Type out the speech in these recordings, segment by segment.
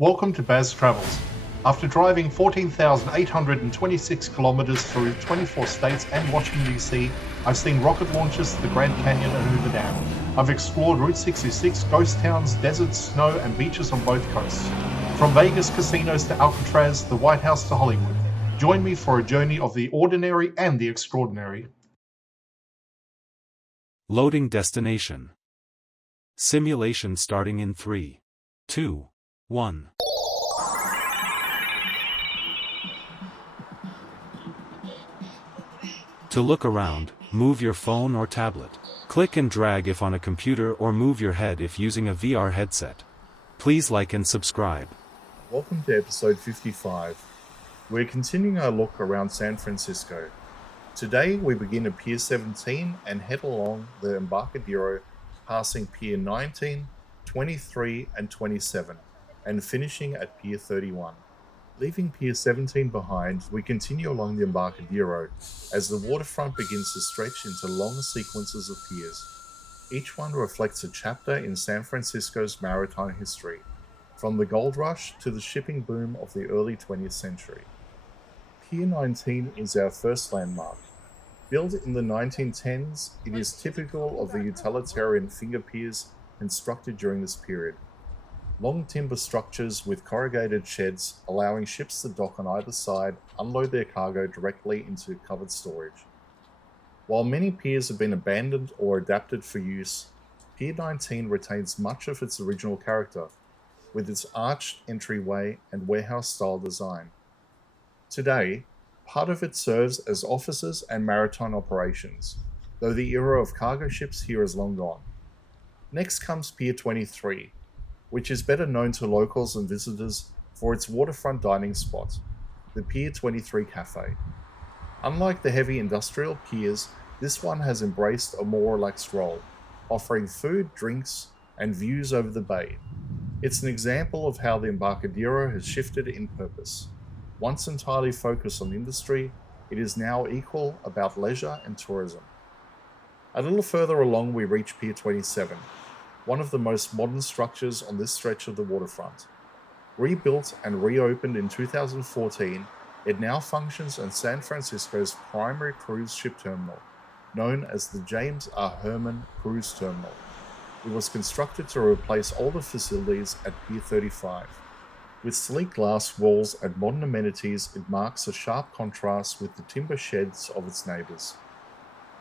Welcome to Baz Travels. After driving 14,826 kilometers through 24 states and Washington, D.C., I've seen rocket launches to the Grand Canyon and Hoover Dam. I've explored Route 66, ghost towns, deserts, snow, and beaches on both coasts. From Vegas casinos to Alcatraz, the White House to Hollywood. Join me for a journey of the ordinary and the extraordinary. Loading destination. Simulation starting in 3, 2, 1. To look around, move your phone or tablet. Click and drag if on a computer or move your head if using a VR headset. Please like and subscribe. Welcome to episode 55. We're continuing our look around San Francisco. Today we begin at Pier 17 and head along the Embarcadero, passing Pier 19, 23 and 27, and finishing at Pier 31. Leaving Pier 17 behind, we continue along the Embarcadero as the waterfront begins to stretch into long sequences of piers. Each one reflects a chapter in San Francisco's maritime history, from the gold rush to the shipping boom of the early 20th century. Pier 19 is our first landmark. Built in the 1910s, it is typical of the utilitarian finger piers constructed during this period. Long timber structures with corrugated sheds allowing ships to dock on either side, unload their cargo directly into covered storage. While many piers have been abandoned or adapted for use, Pier 19 retains much of its original character, with its arched entryway and warehouse-style design. Today, part of it serves as offices and maritime operations, though the era of cargo ships here is long gone. Next comes Pier 23, which is better known to locals and visitors for its waterfront dining spot, the Pier 23 Cafe. Unlike the heavy industrial piers, this one has embraced a more relaxed role, offering food, drinks, and views over the bay. It's an example of how the Embarcadero has shifted in purpose. Once entirely focused on industry, it is now equal about leisure and tourism. A little further along we reach Pier 27, one of the most modern structures on this stretch of the waterfront. Rebuilt and reopened in 2014, it now functions as San Francisco's primary cruise ship terminal, known as the James R. Herman Cruise Terminal. It was constructed to replace older facilities at Pier 35. With sleek glass walls and modern amenities, it marks a sharp contrast with the timber sheds of its neighbors.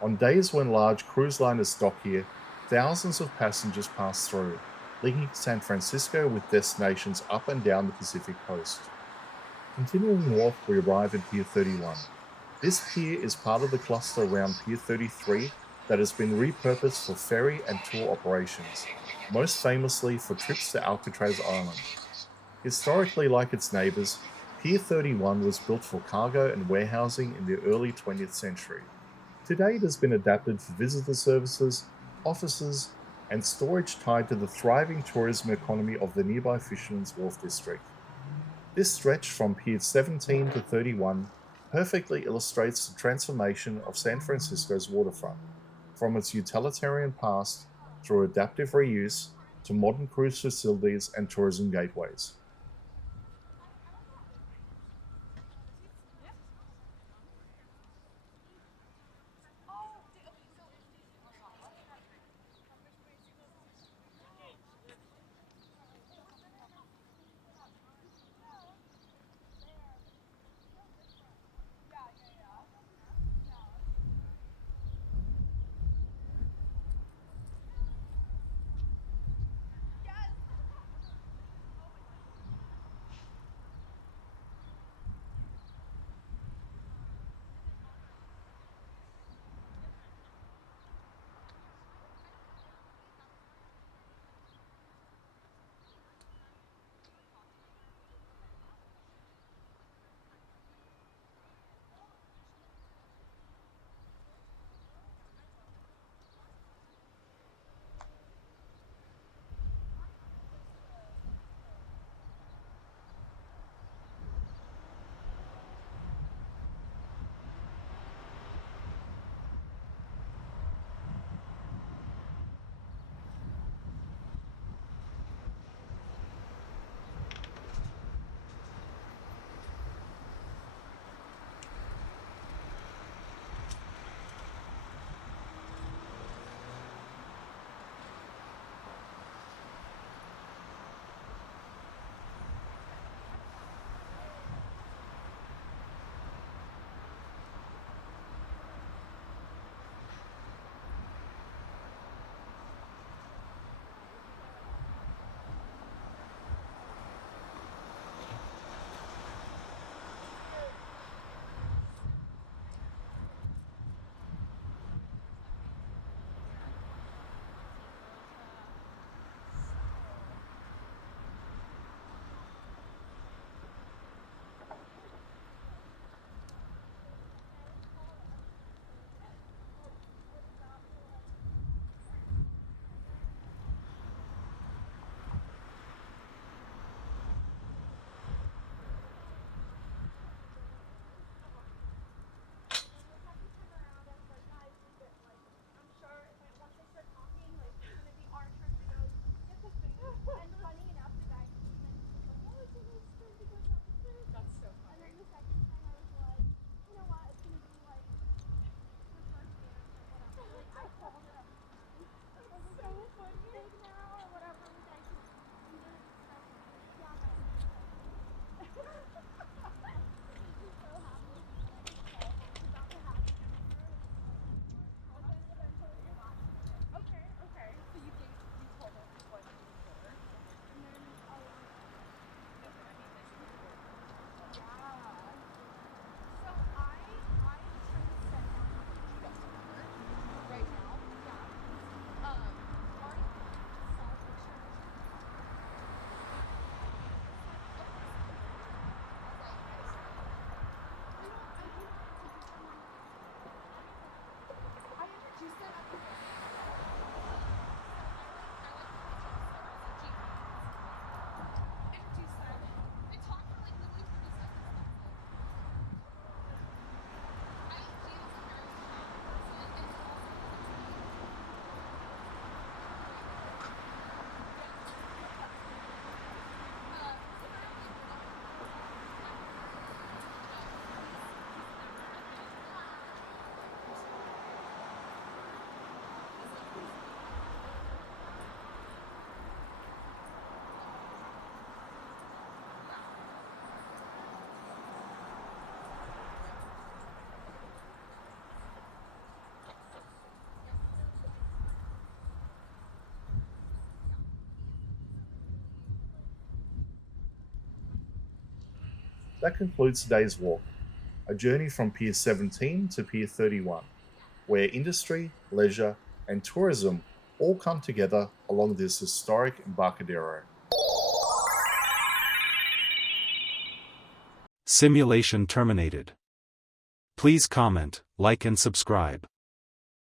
On days when large cruise liners dock here, thousands of passengers pass through, linking San Francisco with destinations up and down the Pacific coast. Continuing north, we arrive at Pier 31. This pier is part of the cluster around Pier 33 that has been repurposed for ferry and tour operations, most famously for trips to Alcatraz Island. Historically like its neighbors, Pier 31 was built for cargo and warehousing in the early 20th century. Today it has been adapted for visitor services, offices, and storage tied to the thriving tourism economy of the nearby Fisherman's Wharf district. This stretch from Pier 17 to 31 perfectly illustrates the transformation of San Francisco's waterfront, from its utilitarian past through adaptive reuse to modern cruise facilities and tourism gateways. That concludes today's walk, a journey from Pier 17 to Pier 31, where industry, leisure, and tourism all come together along this historic Embarcadero. Simulation terminated. Please comment, like and subscribe.